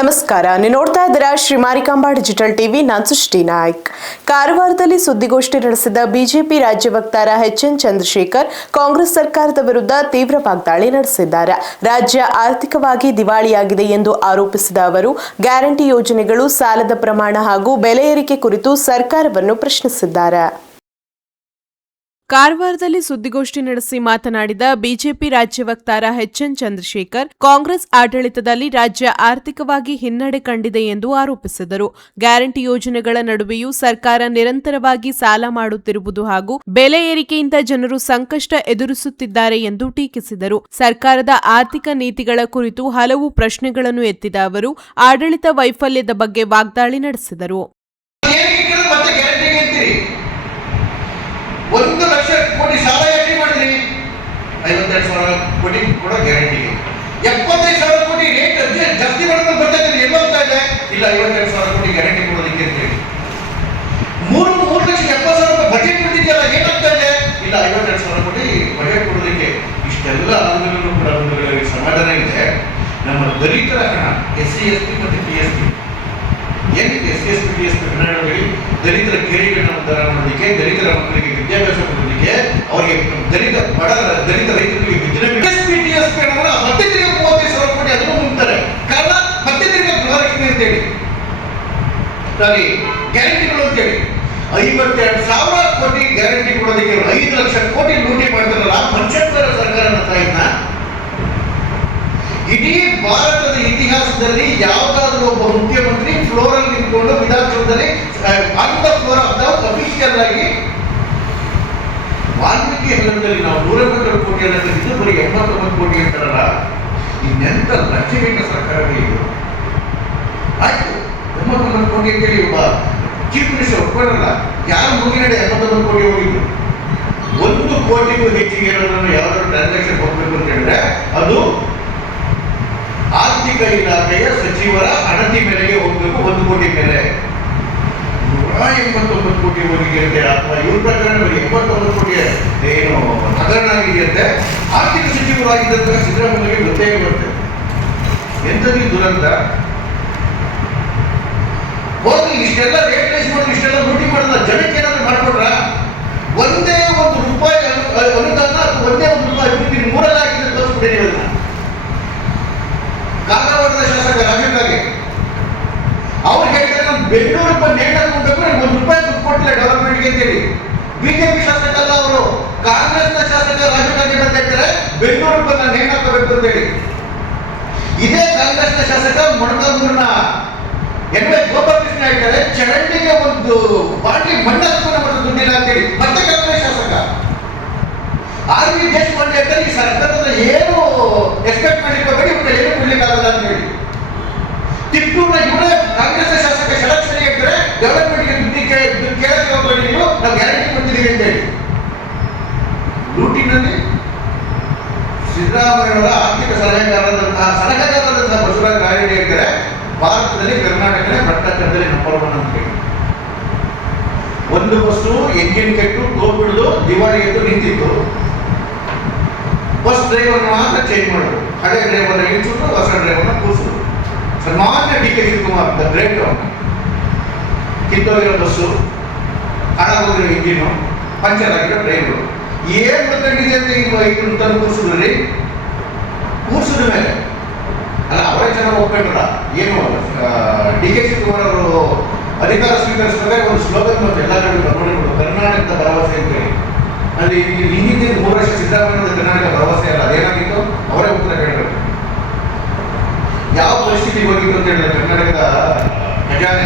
ನಮಸ್ಕಾರ, ನೀವು ನೋಡ್ತಾ ಇದ್ದೀರಾ ಶ್ರೀ ಮಾರಿಕಾಂಬಾ ಡಿಜಿಟಲ್ ಟಿವಿ. ನಾನು ಸೃಷ್ಟಿ ನಾಯ್ಕ್. ಕಾರವಾರದಲ್ಲಿ ಸುದ್ದಿಗೋಷ್ಠಿ ನಡೆಸಿದ ಬಿಜೆಪಿ ರಾಜ್ಯ ವಕ್ತಾರ ಎಚ್.ಎನ್. ಚಂದ್ರಶೇಖರ್ ಕಾಂಗ್ರೆಸ್ ಸರ್ಕಾರದ ವಿರುದ್ಧ ತೀವ್ರ ವಾಗ್ದಾಳಿ ನಡೆಸಿದ್ದಾರೆ. ರಾಜ್ಯ ಆರ್ಥಿಕವಾಗಿ ದಿವಾಳಿಯಾಗಿದೆ ಎಂದು ಆರೋಪಿಸಿದ ಅವರು ಗ್ಯಾರಂಟಿ ಯೋಜನೆಗಳು, ಸಾಲದ ಪ್ರಮಾಣ ಹಾಗೂ ಬೆಲೆ ಏರಿಕೆ ಕುರಿತು ಸರ್ಕಾರವನ್ನು ಪ್ರಶ್ನಿಸಿದ್ದಾರೆ. ಕಾರವಾರದಲ್ಲಿ ಸುದ್ದಿಗೋಷ್ಠಿ ನಡೆಸಿ ಮಾತನಾಡಿದ ಬಿಜೆಪಿ ರಾಜ್ಯ ವಕ್ತಾರ ಎಚ್.ಎನ್. ಚಂದ್ರಶೇಖರ್, ಕಾಂಗ್ರೆಸ್ ಆಡಳಿತದಲ್ಲಿ ರಾಜ್ಯ ಆರ್ಥಿಕವಾಗಿ ಹಿನ್ನಡೆ ಕಂಡಿದೆ ಎಂದು ಆರೋಪಿಸಿದರು. ಗ್ಯಾರಂಟಿ ಯೋಜನೆಗಳ ನಡುವೆಯೂ ಸರ್ಕಾರ ನಿರಂತರವಾಗಿ ಸಾಲ ಮಾಡುತ್ತಿರುವುದು ಹಾಗೂ ಬೆಲೆ ಏರಿಕೆಯಿಂದ ಜನರು ಸಂಕಷ್ಟ ಎದುರಿಸುತ್ತಿದ್ದಾರೆ ಎಂದು ಟೀಕಿಸಿದರು. ಸರ್ಕಾರದ ಆರ್ಥಿಕ ನೀತಿಗಳ ಕುರಿತು ಹಲವು ಪ್ರಶ್ನೆಗಳನ್ನು ಎತ್ತಿದ ಅವರು ಆಡಳಿತ ವೈಫಲ್ಯದ ಬಗ್ಗೆ ವಾಗ್ದಾಳಿ ನಡೆಸಿದರು. 1 ಲಕ್ಷ ಕೋಟಿ ಸಾಲ ಯಾಕೆ ಮಾಡಿದ್ರಿ? 52,000 ಕೋಟಿ ಕೂಡ ಗ್ಯಾರಂಟಿಗೆ 75,000 ಕೋಟಿ ರೇಟ್ ಜಾಸ್ತಿ ಮಾಡೋದು ಬರ್ತಾ ಇದೆ. ಎಲ್ಲ ಹೋಗ್ತಾ ಇದೆ. ಇಲ್ಲ, 52,000 ಕೋಟಿ ಗ್ಯಾರಂಟಿ ಕೊಡೋದಕ್ಕೆ ಅಂತ ಹೇಳಿ 3,70,000 ಬಜೆಟ್ ಬಿಟ್ಟಿದೆಯಲ್ಲ, ಏನಾಗ್ತಾ ಇದೆ? ಇಲ್ಲ, 52,000 ಕೋಟಿ ಬಜೆಟ್ ಕೊಡೋದಕ್ಕೆ. ಇಷ್ಟೆಲ್ಲ ಆಂದೋಲನ ಕೂಡ ಒಂದು ಸಮಾಧಾನ ಇದೆ. ನಮ್ಮ ದಲಿತರ ಹಣ SC ST ಮತ್ತು TSP ಏನಕ್ಕೆ SC ST TSP ಕನ್ನಡದಲ್ಲಿ ದಲಿತರ ಕೇರಿಗಳನ್ನ ಉದ್ಧಾರ ಮಾಡೋದಕ್ಕೆ, ದಲಿತರ ಮಕ್ಕಳಿಗೆ ವಿದ್ಯಾಭ್ಯಾಸ ಕೊಡೋದಕ್ಕೆ, ಅವರಿಗೆ ದಲಿತ ರೈತರಿಗೆ TSP ಅನ್ನೋದನ್ನ ಮತ್ತೆ ತಿರುಗಿ 35,000 ಕೋಟಿ ಅದನ್ನು ಮುಂತಾರೆ. ಕಾರಣ ಮತ್ತೆ ತಿರುಗಿ ಗೃಹರಕ್ಷಣೆ ಅಂತೇಳಿ ಸರಿ ಗ್ಯಾರಂಟಿಗಳು ಅಂತೇಳಿ 52,000 ಕೋಟಿ ಗ್ಯಾರಂಟಿ ಕೊಡೋದಕ್ಕೆ 5 ಲಕ್ಷ ಕೋಟಿ ಲೂಟಿ ಮಾಡ್ತಾರಲ್ಲ ಪಂಚಾಯತ್ ಸರ್ಕಾರ ಇದ್ನ. ಇಡೀ ಭಾರತದ ಇತಿಹಾಸದಲ್ಲಿ ಯಾವುದಾದ್ರೂ ಒಬ್ಬ ಮುಖ್ಯಮಂತ್ರಿ ಫ್ಲೋರ್ ಅಲ್ಲಿ ನಿಂತ್ಕೊಂಡು ವಿಧಾನಸೌಧದಲ್ಲಿ on the floor of the official ಆಗಿ ವಾಲ್ಮೀಕಿ ಹಗರಣದಲ್ಲಿ ನಾವು 100 ಕೋಟಿ ಅಂತ ಇದು ಬರೀ 89 ಕೋಟಿ ಅಂತಾರಲ್ಲ, ಇನ್ನೆಂತ ಲಕ್ಷಗಂಟ ಸರ್ಕಾರಗಳಿವೆ. ಆಯ್ತು, 89 ಕೋಟಿ ಅಂತೇಳಿ ಒಬ್ಬ ಚೀಫ್ ಮಿನಿಸ್ಟರ್ ಒಪ್ಕೊಳ್ಳಲ್ಲ. ಯಾರು ಮುಗಿನಡೆ 89 ಕೋಟಿ ಹೋಗಿದ್ರು. 1 ಕೋಟಿಗೂ ಹೆಚ್ಚಿಗೆ ಇರೋದನ್ನು ಯಾವ್ದಾದ್ರು ಟ್ರಾನ್ಸಾಕ್ಷನ್ ಹೋಗ್ಬೇಕು ಅಂತ ಹೇಳಿದ್ರೆ ಅದು ಆರ್ಥಿಕ ಇಲಾಖೆಯ ಸಚಿವರ ಅಣತಿ ಮೇಲೆಗೆ ಹೋಗ್ಬೇಕು. 1 ಕೋಟಿ ಮೇಲೆ 189 ಕೋಟಿ ಹೋಗಿದೆಯಂತೆ. ಅಥವಾ ಇವ್ರ ಪ್ರಕರಣ 89 ಕೋಟಿ ಏನು ಹಗರಣ ಆಗಿದೆಯಂತೆ. ಆರ್ಥಿಕ ಸಚಿವರಾಗಿದ್ದಂತಹ ಸಿದ್ದರಾಮಯ್ಯಗೆ ಗೊತ್ತೇ ಬರ್ತದೆ. ಎಂಥದ್ದು ದುರಂತ! ಹೋಗಿ ಇಷ್ಟೆಲ್ಲ ರೇಟ್ ರೈಸ್ ಮಾಡೋದು, ಇಷ್ಟೆಲ್ಲ ಲೂಟಿ ಮಾಡೋದ ಜನಕ್ಕೆ ಏನಾದ್ರು ಮಾಡ್ಕೊಡ್ರ? ಒಂದೇ ಒಂದು ರೂಪಾಯಿ ಅನುದಾನ ಅಥವಾ ಒಂದೇ ಒಂದು ರೂಪಾಯಿ ಅಭಿವೃದ್ಧಿ 3 ಆಗಿದೆ ತೋರಿಸ್ಬಿಟ್ಟಿದ್ದೀವಿ. ಕಾರವಾರದ ಶಾಸಕ ರಾಜಕಾಗೆ ಅವ್ರು ಹೇಳ್ತಾರೆ, ನಾನು ಬೆಂಗಳೂರು ನೇಣ ಹಾಕೊಬೇಕು, ನನಗೆ 1 ರೂಪಾಯಿ ದುಡ್ಡು ಕೊಟ್ಟಿಲ್ಲ ಡೆವಲಪ್ಮೆಂಟ್ಗೆ ಅಂತೇಳಿ. ಬಿಜೆಪಿ ಶಾಸಕ ಅಲ್ಲ ಅವರು, ಕಾಂಗ್ರೆಸ್ನ ಶಾಸಕ ರಾಜಕಾಗೆ ಅಂತ ಹೇಳ್ತಾರೆ ಬೆಂಗಳೂರು ನೇಣ ಹಾಕಬೇಕು ಅಂತೇಳಿ. ಇದೇ ಕಾಂಗ್ರೆಸ್ನ ಶಾಸಕ ಮೊಣಕಾಲ್ಮೂರಿನ ಎನ್.ವೈ. ಗೋಪಾಲಕೃಷ್ಣ ಹೇಳ್ತಾರೆ ಚರಂಡಿಗೆ ಒಂದು ಬಾಟ್ಲಿ ಮಣ್ಣು ಹಾಕೊಂಡು ಮತ್ತು ದುಡ್ಡಿಲ್ಲ ಅಂತೇಳಿ. ಮತ್ತೆ ಕಾಂಗ್ರೆಸ್ ಶಾಸಕ ಆರ್.ವಿ. ದೇಶಪಾಂಡೆ ಹೇಳ್ತಾರೆ ಈ ಸರ್ಕಾರದ ಏನು ಎಕ್ಸ್ಪೆಕ್ಟ್ ಮಾಡಿರ್ಬೇಡಿ, ಇವ್ರಿಗೆ ಏನು ಕೊಡ್ಲಿಕ್ಕಾಗಲ್ಲ ಅಂತ ಹೇಳಿ. ತಿಪ್ಪೂರ್ನ ಇವರೇ ಕಾಂಗ್ರೆಸ್ ಶಾಸಕ ಷಡಕ್ಷರಿ ಹೇಳ್ತಾರೆ ಡೆವಲಪ್ಮೆಂಟ್ಗೆ ದುಡ್ಡು ಕೇಳಕ್ಕೆ ಹೋಗ್ಬೇಡಿ, ನೀವು ನಾವು ಗ್ಯಾರಂಟಿ ಕೊಡ್ತಿದ್ದೀವಿ ಅಂತ ಹೇಳಿ. ಲೂಟಿನಲ್ಲಿ ಸಿದ್ದರಾಮಯ್ಯವರ ಆರ್ಥಿಕ ಸಲಹೆಗಾರರಾದಂತಹ ಬಸವರಾಜ ರಾಯರೆಡ್ಡಿ ಹೇಳ್ತಾರೆ ಭಾರತದಲ್ಲಿ ಕರ್ನಾಟಕನೇ ಭ್ರಷ್ಟಾಚಾರದಲ್ಲಿ ನಂಬರ್ 1 ಅಂತ ಹೇಳಿ. ಒಂದು ಬಸ್ಸು ಎಂಜಿನ್ ಕೆಟ್ಟು ಗೋಬಿಡಿದು ದಿವಾಳಿ ಎದ್ದು ನಿಂತಿತ್ತು. ಬಸ್ ಡ್ರೈವರ್ನ ಮಾತ್ರ ಚೇಂಜ್ ಮಾಡೋದು, ಹಳೆ ಡ್ರೈವರ್ನ ಇಳಿಸಿದ್ರು, ಹೊಸ ಡ್ರೈವರ್ನ ಕೂರಿಸಿದ್ರು. ಸಾಮಾನ್ಯ ಡಿ ಕೆ ಶಿವಕುಮಾರ್ ಡ್ರೈವರ್ ಕಿತ್ತೋಗಿರೋ ಬಸ್ಸು, ಹಾಳಾಗೋಗಿರೋ ಇಂಜಿನು, ಪಂಚರ್ ಆಗಿರೋ ಡ್ರೈವರು ಏನ್ ಮಾಡ್ಕೊಂಡಿದೆ ಅಂತ ಇದನ್ನು ತಂದು ಕೂರಿಸಿದ್ರಿ. ಕೂರಿಸಿದ ಮೇಲೆ ಅಲ್ಲ, ಅವರೇ ಚೆನ್ನಾಗಿ ಒಪ್ಕೊಂಡ್ರಲ್ಲ. ಏನು ಡಿ ಕೆ ಶಿವಕುಮಾರ್ ಅವರು ಅಧಿಕಾರ ಸ್ವೀಕರಿಸಿದಾಗ ಒಂದು ಸ್ಲೋಗನ್ ಮತ್ತು ಎಲ್ಲ ಕಡೆ ನೋಡಿಕೊಂಡು ಕರ್ನಾಟಕದ ಭರವಸೆ ಅಂತೇಳಿ. ಅಲ್ಲಿ ಹಿಂದಿನ 3 ವರ್ಷ ಸಿದ್ದರಾಮಯ್ಯ ಕರ್ನಾಟಕ ಭರವಸೆ ಅಲ್ಲ, ಅದೇನಾಗಿತ್ತು ಅವರೇ ಉತ್ತರ ಹೇಳಬೇಕು. ಯಾವ ಪರಿಸ್ಥಿತಿ ಹೋಗಿತ್ತು ಅಂತ ಹೇಳಿದ್ರೆ ಕರ್ನಾಟಕದ ಖಜಾನೆ